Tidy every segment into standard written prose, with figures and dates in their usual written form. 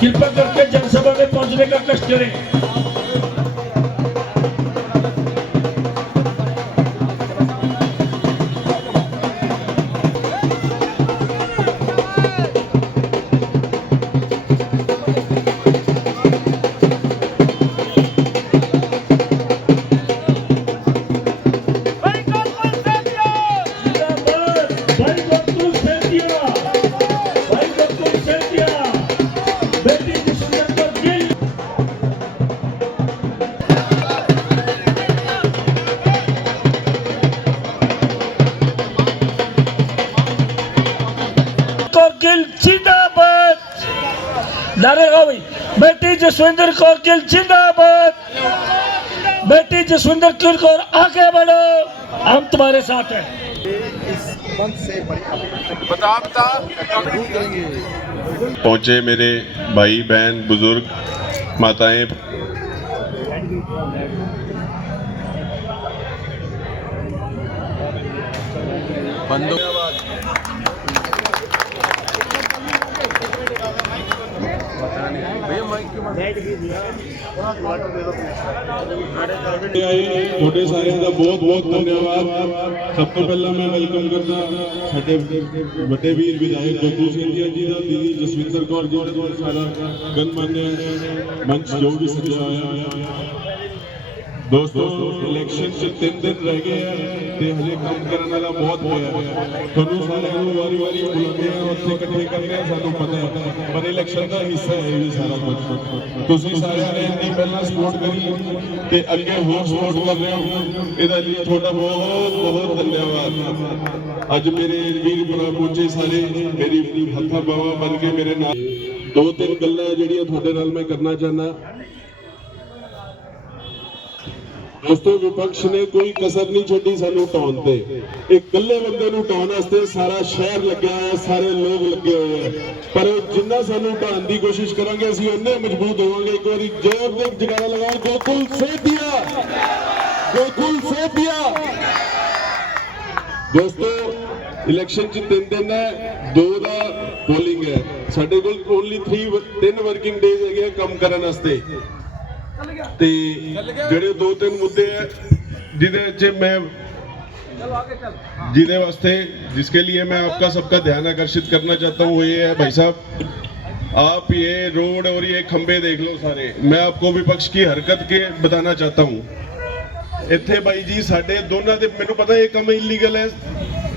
कृपा करके जनसभा में पहुंचने का कष्ट करें। गिल जिंदाबाद, नारे लगाओ भाई। बेटी जसविंदर कौर गिल जिंदाबाद, बेटी जसविंदर कौर आगे बढ़ो, हम तुम्हारे साथ हैं। पहुंचे मेरे भाई बहन बुजुर्ग माताएं, ਤੁਹਾਡੇ ਸਾਰਿਆਂ ਦਾ ਬਹੁਤ ਬਹੁਤ ਧੰਨਵਾਦ। ਸਭ ਤੋਂ ਪਹਿਲਾਂ ਮੈਂ ਵੈਲਕਮ ਕਰਦਾ ਸਾਡੇ ਵੱਡੇ ਵੀਰ ਵਿਧਾਇਕ ਗੋਕੁਲ ਸੇਤੀਆ ਜੀ ਦਾ, ਦੀਦੀ ਜਸਵਿੰਦਰ ਕੌਰ ਜੀ ਦਾ, ਸਾਰਾ ਗਣਮਾਨਿਆ ਮੰਚ ਜੋ ਵੀ ਸਜਿਆ ਹੋਇਆ। ਦੋਸਤੋ ਇਲੈਕਸ਼ਨ 'ਚ 3 ਦਿਨ ਰਹਿ ਗਏ ਆ ਤੇ ਹਲੇ ਕੰਮ ਕਰਨ ਵਾਲਾ ਬਹੁਤ ਪਿਆ ਹੈ। ਤੁਹਾਨੂੰ ਸਾਰਿਆਂ ਨੂੰ ਵਾਰੀ-ਵਾਰੀ ਬੁਲਾਉਂਦੇ ਆ, ਉੱਥੇ ਇਕੱਠੇ ਕਰਦੇ ਆ, ਸਾਨੂੰ ਪਤਾ ਹੈ, ਪਰ ਇਲੈਕਸ਼ਨ ਦਾ ਹਿੱਸਾ ਹੈ ਇਹ ਵੀ ਸਾਰਾ ਕੁਝ। ਤੁਸੀਂ ਸਾਰਿਆਂ ਨੇ ਇੰਨੀ ਪਹਿਲਾਂ ਸਪੋਰਟ ਕਰੀ ਤੇ ਅੱਗੇ ਹੋਰ ਸਪੋਰਟ ਕਰ ਰਹੇ ਹੋ, ਇਹਦਾ ਲਈ ਤੁਹਾਡਾ ਬਹੁਤ ਬਹੁਤ ਧੰਨਵਾਦ। ਅੱਜ ਮੇਰੇ ਵੀਰ ਭਰਾ ਪਹੁੰਚੇ ਸਾਰੇ, ਮੇਰੀ ਹੱਥਾਂ ਬਾਹਾਂ ਬਣ ਕੇ ਮੇਰੇ ਨਾਲ 2-3 ਗੱਲਾਂ ਜਿਹੜੀਆਂ ਤੁਹਾਡੇ ਨਾਲ ਮੈਂ ਕਰਨਾ ਚਾਹੁੰਦਾ। ਦੋਸਤੋ ਵਿਪਕਸ਼ ਨੇ ਕੋਈ ਕਸਰ ਨਹੀਂ ਛੱਡੀ ਸਾਨੂੰ ਢਾਉਣ ਤੇ। ਇੱਕ ਇਕੱਲੇ ਬੰਦੇ ਨੂੰ ਢਾਉਣ ਵਾਸਤੇ ਸਾਰਾ ਸ਼ਹਿਰ ਲੱਗਿਆ ਹੋਇਆ, ਸਾਰੇ ਲੋਕ ਲੱਗੇ ਹੋਏ ਆ, ਪਰ ਜਿੰਨਾ ਸਾਨੂੰ ਢਾਉਣ ਦੀ ਕੋਸ਼ਿਸ਼ ਕਰਾਂਗੇ ਅਸੀਂ ਉਨੇ ਮਜ਼ਬੂਤ ਹੋਵਾਂਗੇ। ਇੱਕ ਵਾਰੀ ਜ਼ੋਰ ਦੇ ਜਗਾਰਾ ਲਗਾਓ, ਗੋਕੁਲ ਸੇਤੀਆ, ਗੋਕੁਲ ਸੇਤੀਆ। ਦੋਸਤੋ ਇਲੈਕਸ਼ਨ 'ਚ 3 ਦਿਨ ਹੈ, 2 ਦਾ ਪੋਲਿੰਗ ਹੈ, ਸਾਡੇ ਕੋਲ ਓਨਲੀ 3 ਵਰਕਿੰਗ ਡੇਜ਼ ਹੈਗੇ ਕੰਮ ਕਰਨ ਵਾਸਤੇ। ਤੇ ਜਿਹੜੇ 2-3 ਮੁੱਦੇ ਹੈ जिसके वास्ते जिसके लिए मैं आपका सबका ध्यान आकर्षित करना चाहता हूँ वो ये है भाई साहब, आप ये रोड और ये खंबे देख लो सारे। मैं आपको विपक्ष की हरकत के बताना चाहता हूँ। इत्थे भाई जी साडे दोनों दे, मैनू पता ये काम इलीगल है,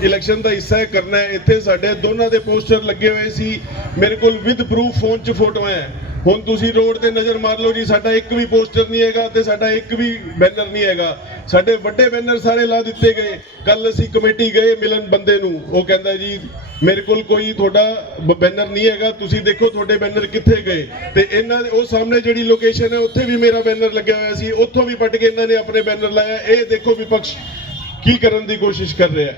इलेक्शन का हिस्सा है, करना है। इत्थे साडे दोनों दे पोस्टर लगे हुए सी, मेरे को विद प्रूफ फोन च फोटो है। ਹੁਣ ਤੁਸੀਂ ਰੋਡ ਤੇ ਨਜ਼ਰ ਮਾਰ ਲਓ ਜੀ, ਸਾਡਾ ਇੱਕ ਵੀ ਪੋਸਟਰ ਨਹੀਂ ਹੈਗਾ ਤੇ ਸਾਡਾ ਇੱਕ ਵੀ ਬੈਨਰ ਨਹੀਂ ਹੈਗਾ। ਸਾਡੇ ਵੱਡੇ ਬੈਨਰ ਸਾਰੇ ਲਾ ਦਿੱਤੇ ਗਏ। ਕੱਲ ਅਸੀਂ ਕਮੇਟੀ ਗਏ ਮਿਲਣ ਬੰਦੇ ਨੂੰ, ਉਹ ਕਹਿੰਦਾ ਜੀ ਮੇਰੇ ਕੋਲ ਕੋਈ ਤੁਹਾਡਾ ਬੈਨਰ ਨਹੀਂ ਹੈਗਾ, ਤੁਸੀਂ ਦੇਖੋ ਤੁਹਾਡੇ ਬੈਨਰ ਕਿੱਥੇ ਗਏ। ਤੇ ਇਹਨਾਂ ਦੇ ਉਹ ਸਾਹਮਣੇ ਜਿਹੜੀ ਲੋਕੇਸ਼ਨ ਹੈ ਉੱਥੇ ਵੀ ਮੇਰਾ ਬੈਨਰ ਲੱਗਿਆ ਹੋਇਆ ਸੀ, ਉੱਥੋਂ ਵੀ ਪੱਟ ਕੇ ਇਹਨਾਂ ਨੇ ਆਪਣੇ ਬੈਨਰ ਲਾਇਆ। ਇਹ ਦੇਖੋ ਵਿਪਕਸ਼ ਕੀ ਕਰਨ ਦੀ ਕੋਸ਼ਿਸ਼ ਕਰ ਰਿਹਾ।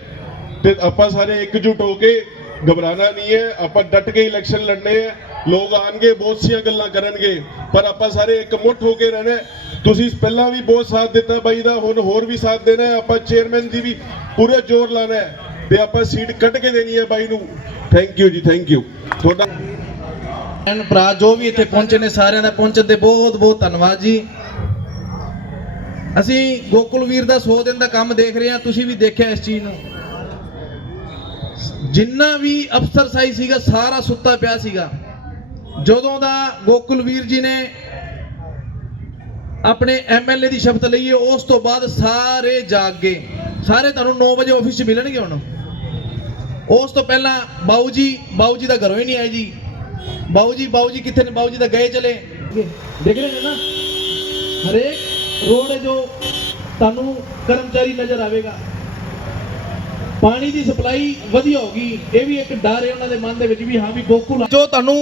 ਤੇ ਆਪਾਂ ਸਾਰੇ ਇਕਜੁੱਟ ਹੋ ਕੇ घबराना नहीं है, आप डट के इलेक्शन लड़ने हैं। लोग आएंगे बहुत सी गल्लां करनगे, पर आप सारे एक मुठ होके रहना। तुसीं पहला भी बहुत साथ दिता बाई दा, हुण होर भी साथ देना है। आप चेयरमैन दी भी पूरे जोर लाना है ते आप सीट कट के देनी है बाई नूं। थैंक यू जी, थैंक यू। थोड़ा भैन भरा जो भी इत्थे पहुंचे ने सारिਆਂ ਦਾ पहुंचण ते बहुत बहुत धन्नवाद जी। ਅਸੀਂ ਗੋਕੁਲ ਵੀਰ ਦਾ 100 ਦਿਨ ਦਾ ਕੰਮ ਦੇਖ ਰਹੇ ਹਾਂ, ਤੁਸੀਂ ਵੀ ਦੇਖਿਆ ਇਸ ਚੀਜ਼ ਨੂੰ। ਜਿੰਨਾ ਵੀ ਅਫਸਰਸ਼ਾਹੀ ਸੀਗਾ ਸਾਰਾ ਸੁੱਤਾ ਪਿਆ ਸੀਗਾ। ਜਦੋਂ ਦਾ ਗੋਕੁਲ ਵੀਰ ਜੀ ਨੇ ਆਪਣੇ ਐਮਐਲਏ ਦੀ ਸ਼ਪਥ ਲਈ ਹੈ ਉਸ ਤੋਂ ਬਾਅਦ ਸਾਰੇ ਜਾਗ ਗਏ। ਸਾਰੇ ਤੁਹਾਨੂੰ 9 ਵਜੇ ਆਫਿਸ 'ਚ ਮਿਲਣਗੇ। ਹੁਣ ਉਸ ਤੋਂ ਪਹਿਲਾਂ ਬਾਊ ਜੀ ਦਾ ਘਰੋਂ ਹੀ ਨਹੀਂ ਆਏ ਜੀ। ਬਾਊ ਜੀ ਕਿੱਥੇ ਨੇ? ਬਾਊ ਜੀ ਤਾਂ ਗਏ ਚਲੇ। ਦੇਖ ਰਹੇ ਨਾ ਹਰੇਕ ਰੋਡ ਹੈ ਜੋ ਤੁਹਾਨੂੰ ਕਰਮਚਾਰੀ ਨਜ਼ਰ ਆਵੇਗਾ। पानी की सप्लाई वधिया होगी, ये भी एक डर है उन्होंने मन दे विच भी हाँ भी गोकुल जो तुहानू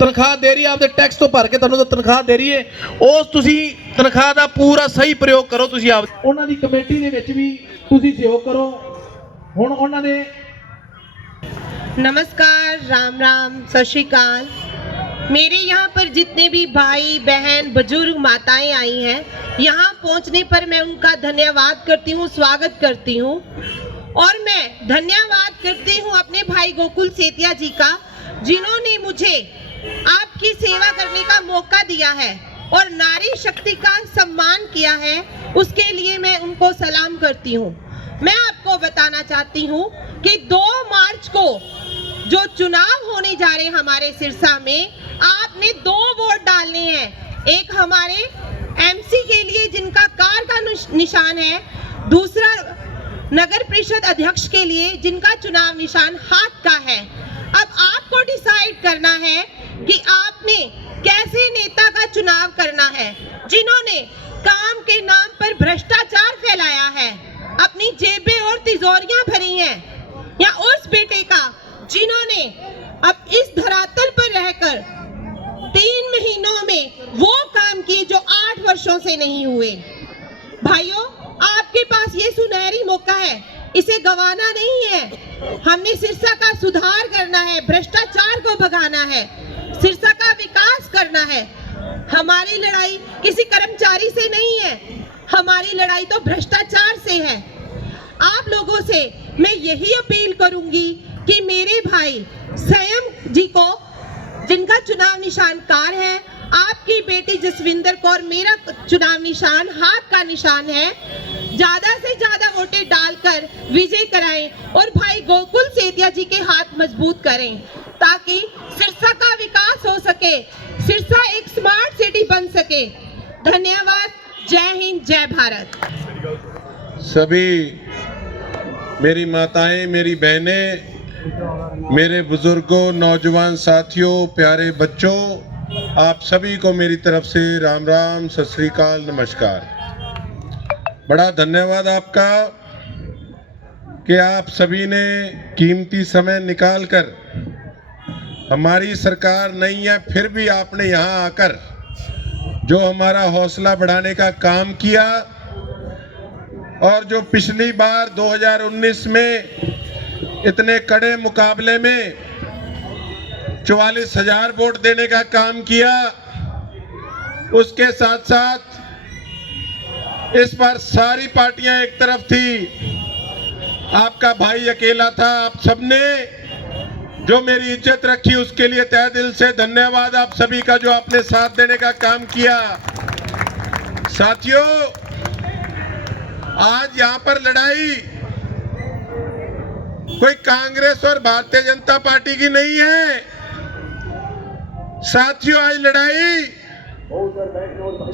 तनख्वाह दे रही है आपके टैक्स तो भर के तुहानू तनख्वाह दे रही है उस तुसी तनख्वाह का पूरा सही प्रयोग करो। तुसी आप उन्हां दी कमेटी दे विच भी तुसी सहयोग करो। हुण उन्हां दे नमस्कार, राम राम, सत श्री अकाल। मेरे यहाँ पर जितने भी भाई बहन बुजुर्ग माताएं आई हैं, यहाँ पहुँचने पर मैं उनका धन्यवाद करती हूँ, स्वागत करती हूँ। और मैं धन्यवाद करती हूँ अपने भाई गोकुल सेतिया जी का, जिन्होंने मुझे आपकी सेवा करने मौका दिया है और नारी शक्ति का सम्मान किया है, उसके लिए मैं उनको सलाम करती हूँ। मैं आपको बताना चाहती हूँ कि 2 मार्च को जो चुनाव होने जा रहे हैं हमारे सिरसा में, आपने 2 वोट डालने हैं। एक हमारे एमसी के लिए जिनका कार का निशान है, दूसरा नगर परिषद अध्यक्ष के लिए जिनका चुनाव निशान हाथ का है। अब आपको डिसाइड करना है कि आपने कैसे नेता का चुनाव करना है। जिन्होंने काम के नाम पर भ्रष्टाचार फैलाया है, अपनी जेबें और तिजोरियां भरी हैं, या उस बेटे का जिन्होंने अब इस धरातल पर रहकर 3 महीनों में वो काम किए जो 8 वर्षों से नहीं हुए। भाइयों, आपके पास ये सुनहरी मौका है, इसे गंवाना नहीं है। हमने सिरसा का सुधार करना है, भ्रष्टाचार को भगाना है, सिरसा का विकास करना है। हमारी लड़ाई किसी कर्मचारी से नहीं है, हमारी लड़ाई तो भ्रष्टाचार से है। आप लोगों से मैं यही अपील करूंगी कि मेरे भाई संयम जी को, जिनका चुनाव निशान कार है, आपकी बेटी जसविंदर कौर, मेरा चुनाव निशान हाथ का निशान है, ज्यादा से ज्यादा वोटें डालकर विजय कराएं और भाई गोकुल सेतिया जी के हाथ मजबूत करें, ताकि सिरसा का विकास हो सके, सिरसा एक स्मार्ट सिटी बन सके। धन्यवाद। जय हिंद, जय भारत। सभी मेरी माताएं, मेरी बहनें, मेरे बुजुर्गों, नौजवान साथियों, प्यारे बच्चों, आप सभी को मेरी तरफ से राम राम, सत श्री अकाल, नमस्कार। बड़ा धन्यवाद आपका कि आप सभी ने कीमती समय निकालकर, हमारी सरकार नहीं है फिर भी आपने यहाँ आकर जो हमारा हौसला बढ़ाने का काम किया, और जो पिछली बार 2019 में इतने कड़े मुकाबले में 44,000 वोट देने का काम किया, उसके साथ साथ इस बार सारी पार्टियां एक तरफ थी, आपका भाई अकेला था। आप सबने जो मेरी इज्जत रखी उसके लिए तहे दिल से धन्यवाद आप सभी का, जो आपने साथ देने का काम किया। साथियों, आज यहाँ पर लड़ाई कोई कांग्रेस और भारतीय जनता पार्टी की नहीं है। साथियों, आज लड़ाई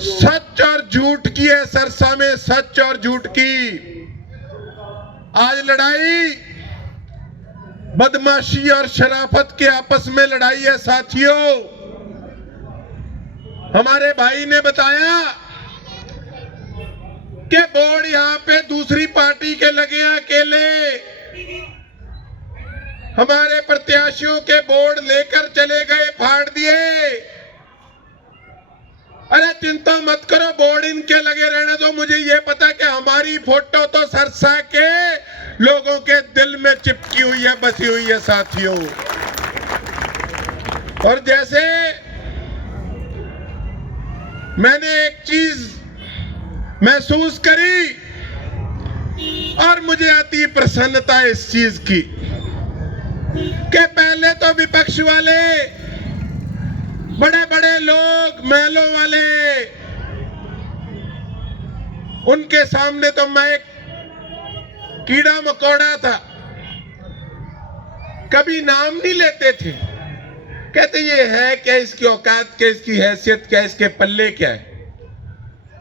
सच और झूठ की है। सिरसा में सच और झूठ की आज लड़ाई बदमाशी और शराफत के आपस में लड़ाई है। साथियों, हमारे भाई ने बताया कि बोर्ड यहाँ पे दूसरी पार्टी के लगे हैं अकेले, हमारे प्रत्याशियों के बोर्ड लेकर चले गए, फाड़ दिए। अरे चिंता मत करो, बोर्ड इनके लगे रहने दो। मुझे ये पता कि हमारी फोटो तो सिरसा के लोगों के दिल में चिपकी हुई है, बसी हुई है। साथियों, और जैसे मैंने एक चीज महसूस करी और मुझे आती प्रसन्नता इस चीज की कि पहले तो विपक्ष वाले, बड़े बड़े लोग, महलों वाले, उनके सामने तो मैं एक कीड़ा मकोड़ा था, कभी नाम नहीं लेते थे। कहते ये है क्या, इसकी औकात क्या, इसकी हैसियत क्या, इसके पल्ले क्या है।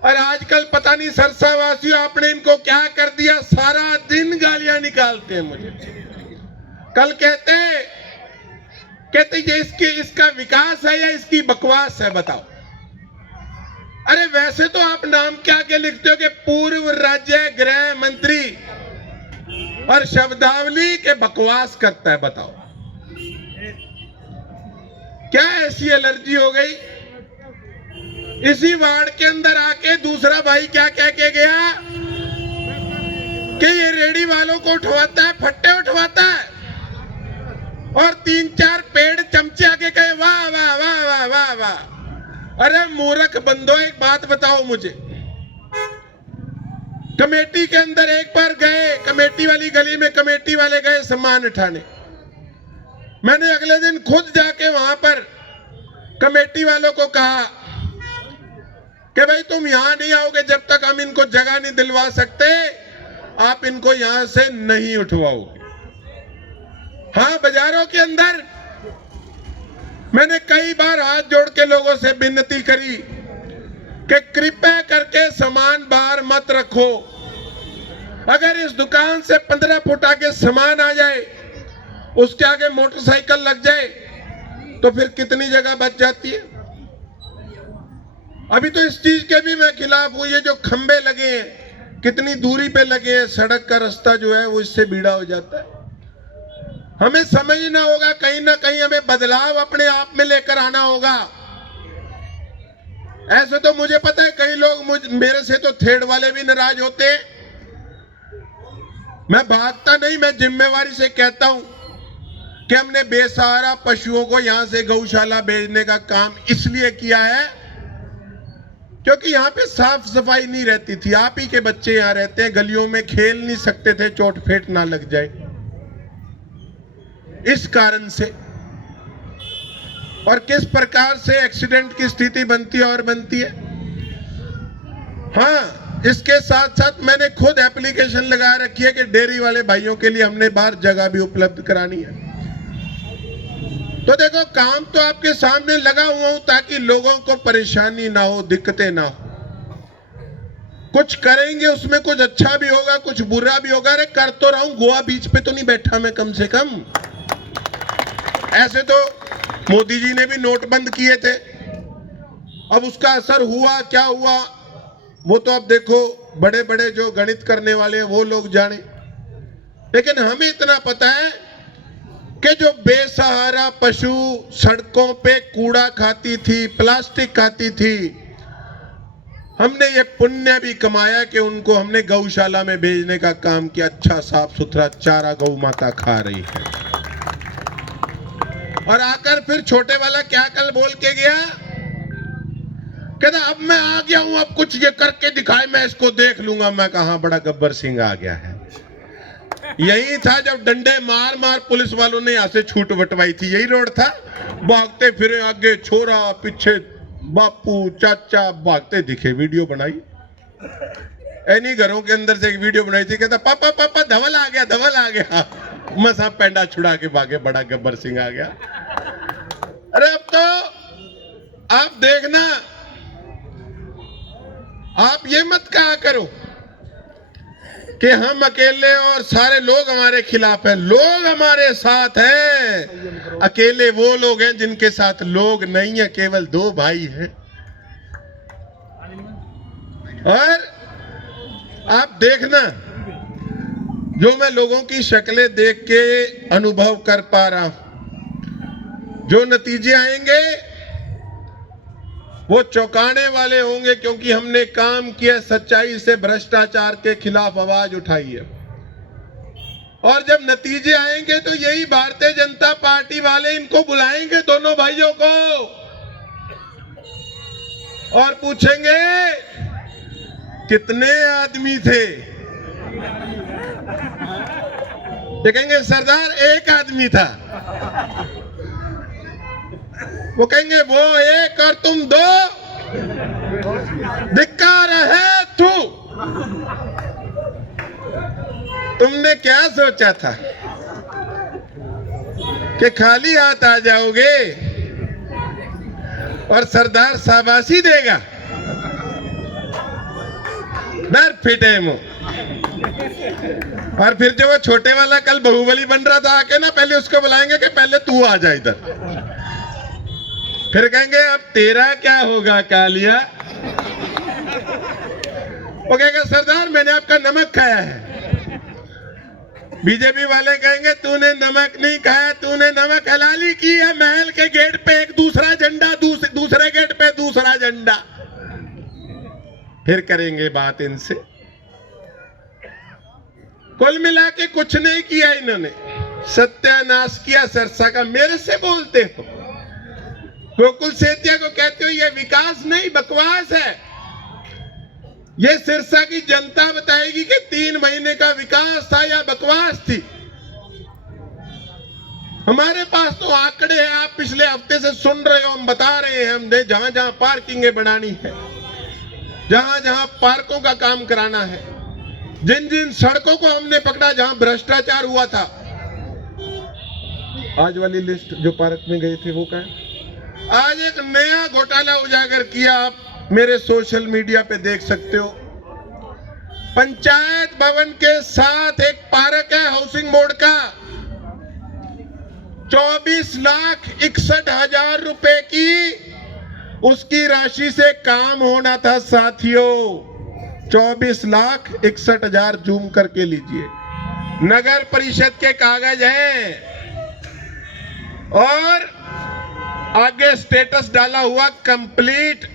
और आजकल पता नहीं सिरसा वासियों आपने इनको क्या कर दिया, सारा दिन गालियां निकालते हैं मुझे। कल कहते ये इसका विकास है या इसकी बकवास है, बताओ। अरे वैसे तो आप नाम क्या आगे लिखते हो कि पूर्व राज्य गृह मंत्री, और शब्दावली के बकवास करता है। बताओ क्या ऐसी एलर्जी हो गई। इसी वार्ड के अंदर आके दूसरा भाई क्या कह के गया कि ये रेडी वालों को उठवाता है, फट्टे उठवाता है, और 3-4 पेड़ चमचे आके कहे वाह वाह वाह वाह वाह वाह। अरे मूर्ख बंदो, एक बात बताओ मुझे। कमेटी के अंदर एक बार गए, कमेटी वाली गली में कमेटी वाले गए सामान उठाने। मैंने अगले दिन खुद जाके वहां पर कमेटी वालों को कहा कि भाई तुम यहां नहीं आओगे जब तक हम इनको जगह नहीं दिलवा सकते, आप इनको यहां से नहीं उठवाओगे। हाँ, बाजारों के अंदर मैंने कई बार हाथ जोड़ के लोगों से विनती करी कि कृपया करके सामान बाहर मत रखो। अगर इस दुकान से 15 फुट आगे सामान आ जाए, उसके आगे मोटरसाइकिल लग जाए, तो फिर कितनी जगह बच जाती है। अभी तो इस चीज के भी मैं खिलाफ हूं, ये जो खंबे लगे हैं कितनी दूरी पे लगे हैं, सड़क का रास्ता जो है वो इससे बीड़ा हो जाता है। हमें समझना होगा, कहीं ना कहीं हमें बदलाव अपने आप में लेकर आना होगा। ऐसे तो मुझे पता है कई लोग मेरे से तो थेड़ वाले भी नाराज होते हैं। मैं भागता नहीं, मैं जिम्मेवारी से कहता हूं कि हमने बेसहारा पशुओं को यहां से गौशाला भेजने का काम इसलिए किया है क्योंकि यहां पे साफ सफाई नहीं रहती थी। आप ही के बच्चे यहां रहते हैं, गलियों में खेल नहीं सकते थे, चोट फेट ना लग जाए, इस कारण से। और किस प्रकार से एक्सीडेंट की स्थिति बनती है और बनती है। हाँ, इसके साथ साथ मैंने खुद एप्लीकेशन लगा रखी है कि डेयरी वाले भाइयों के लिए हमने बाहर जगह भी उपलब्ध करानी है। तो देखो, काम तो आपके सामने लगा हुआ हूं ताकि लोगों को परेशानी ना हो, दिक्कतें ना हो। कुछ करेंगे उसमें कुछ अच्छा भी होगा, कुछ बुरा भी होगा। अरे कर तो रहा हूं, गोवा बीच पे तो नहीं बैठा मैं कम से कम। ऐसे तो मोदी जी ने भी नोट बंद किए थे, अब उसका असर हुआ क्या हुआ वो तो अब देखो बड़े बड़े जो गणित करने वाले हैं वो लोग जाने। लेकिन हमें इतना पता है कि जो बेसहारा पशु सड़कों पे कूड़ा खाती थी, प्लास्टिक खाती थी, हमने ये पुण्य भी कमाया कि उनको हमने गौशाला में भेजने का काम किया। अच्छा साफ सुथरा चारा गौ माता खा रही है। और आकर फिर छोटे वाला क्या कल बोल के गया, कहता अब मैं आ गया हूं, अब कुछ ये करके दिखाए, मैं इसको देख लूंगा। मैं कहा बड़ा गब्बर सिंह आ गया है। यही था जब डंडे मार मार पुलिस वालों ने यहां से छूट बटवाई थी, यही रोड था। भागते फिरे, आगे छोरा, पीछे बापू चाचा भागते दिखे। वीडियो बनाई, इन्हीं घरों के अंदर से एक वीडियो बनाई थी, कहता पापा पापा धवल आ गया, धवल आ गया। मसा पेंडा छुड़ा के भागे, बड़ा गब्बर सिंह आ गया। अरे अब तो आप देखना, आप ये मत कहा करो कि हम अकेले और सारे लोग हमारे खिलाफ हैं। लोग हमारे साथ हैं। अकेले वो लोग हैं जिनके साथ लोग नहीं है, केवल 2 भाई हैं। और आप देखना, जो मैं लोगों की शक्लें देख के अनुभव कर पा रहा हूं, जो नतीजे आएंगे वो चौंकाने वाले होंगे, क्योंकि हमने काम किया सच्चाई से, भ्रष्टाचार के खिलाफ आवाज उठाई है। और जब नतीजे आएंगे तो यही भारतीय जनता पार्टी वाले इनको बुलाएंगे, दोनों भाइयों को, और पूछेंगे कितने आदमी थे। ये कहेंगे सरदार 1 आदमी था। वो कहेंगे वो 1 और तुम 2, धिक्कार है तू। तुमने क्या सोचा था कि खाली हाथ आ जाओगे और सरदार शाबाशी देगा? डर फिटे मुंह। और फिर जो वो छोटे वाला कल बाहुबली बन रहा था, आके ना पहले उसको बुलाएंगे कि पहले तू आ जा इधर। फिर कहेंगे अब तेरा क्या होगा कालिया? वो कहेगा सरदार मैंने आपका नमक खाया है। बीजेपी वाले कहेंगे तूने नमक नहीं खाया, तूने नमक हलाली की है। महल के गेट पे एक दूसरा झंडा, दूसरे गेट पे दूसरा झंडा। फिर करेंगे बात इनसे। कुल मिला के कुछ नहीं किया इन्होंने, सत्यानाश किया सिरसा का। मेरे से बोलते हो, गोकुल सेतिया को कहते हो ये विकास नहीं, बकवास है। ये सिरसा की जनता बताएगी कि 3 महीने का विकास था या बकवास थी। हमारे पास तो आंकड़े हैं, आप पिछले हफ्ते से सुन रहे हो, हम बता रहे हैं हमने जहां जहां पार्किंगें बनानी है, जहां जहां पार्कों का काम कराना है, जिन जिन सड़कों को हमने पकड़ा जहां भ्रष्टाचार हुआ था। आज वाली लिस्ट जो पार्क में गए थे वो क्या है? आज एक नया घोटाला उजागर किया, आप मेरे सोशल मीडिया पे देख सकते हो। पंचायत भवन के साथ एक पार्क है हाउसिंग बोर्ड का, 24,61,000 रुपए की उसकी राशि से काम होना था साथियों। 24,61,000 जूम करके लीजिए। नगर परिषद के कागज हैं और आगे स्टेटस डाला हुआ कंप्लीट,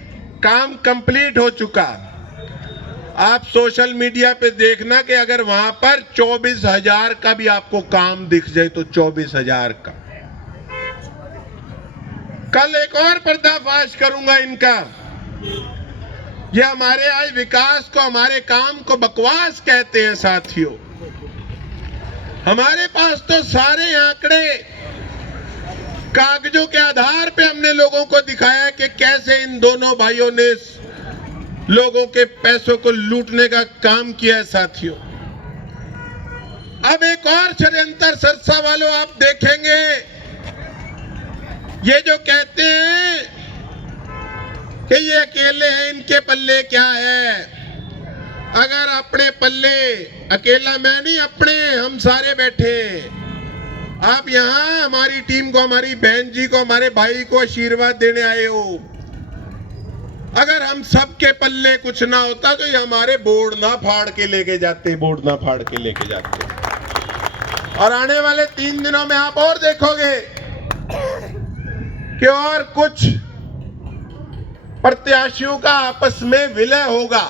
काम कंप्लीट हो चुका। आप सोशल मीडिया पे देखना कि अगर वहां पर 24,000 का भी आपको काम दिख जाए तो 24,000 का। कल एक और पर्दाफाश करूंगा इनका। ये हमारे आज विकास को, हमारे काम को बकवास कहते हैं साथियों। हमारे पास तो सारे आंकड़े कागजों के आधार पे हमने लोगों को दिखाया कि कैसे इन दोनों भाइयों ने लोगों के पैसों को लूटने का काम किया है साथियों। अब एक और षड्यंत्र सरसा वालों आप देखेंगे, ये जो कहते हैं कि ये अकेले हैं, इनके पल्ले क्या है। अगर अपने पल्ले, अकेला मैं नहीं, अपने हम सारे बैठे, आप यहां हमारी टीम को, हमारी बहन जी को, हमारे भाई को आशीर्वाद देने आए हो। अगर हम सबके पल्ले कुछ ना होता तो ये हमारे बोर्ड ना फाड़ के लेके जाते, बोर्ड ना फाड़ के लेके जाते। और आने वाले 3 दिनों में आप और देखोगे कि और कुछ प्रत्याशियों का आपस में विलय होगा।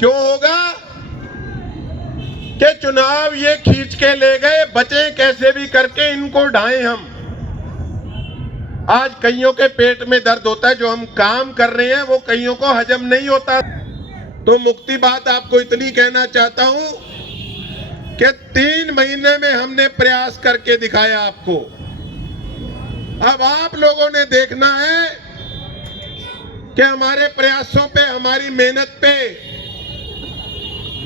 क्यों होगा? कि चुनाव ये खींच के ले गए, बचे कैसे भी करके इनको ढाएं हम। आज कईयों के पेट में दर्द होता है, जो हम काम कर रहे हैं वो कईयों को हजम नहीं होता। तो मुक्ति बात आपको इतनी कहना चाहता हूं कि 3 महीने में हमने प्रयास करके दिखाया आपको। अब आप लोगों ने देखना है कि हमारे प्रयासों पे, हमारी मेहनत पे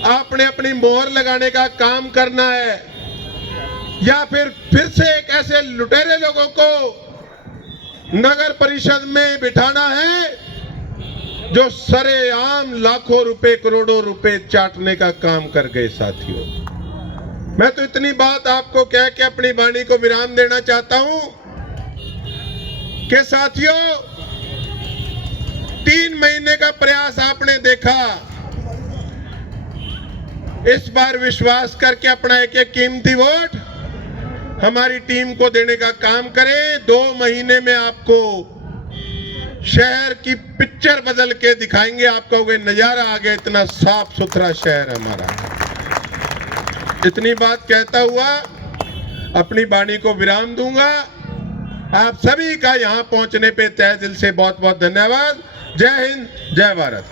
आपने अपनी मोहर लगाने का काम करना है, या फिर से एक ऐसे लुटेरे लोगों को नगर परिषद में बिठाना है जो सरेआम लाखों रुपए, करोड़ों रुपए चाटने का काम कर गए साथियों। मैं तो इतनी बात आपको कह के अपनी वाणी को विराम देना चाहता हूं कि साथियों, 3 महीने का प्रयास आपने देखा। इस बार विश्वास करके अपना एक एक कीमती वोट हमारी टीम को देने का काम करें। 2 महीने में आपको शहर की पिक्चर बदल के दिखाएंगे। आप कहोगे नजारा आ गया, इतना साफ सुथरा शहर हमारा। इतनी बात कहता हुआ अपनी वाणी को विराम दूंगा। आप सभी का यहां पहुंचने पे तहे दिल से बहुत बहुत धन्यवाद। जय हिंद, जय भारत।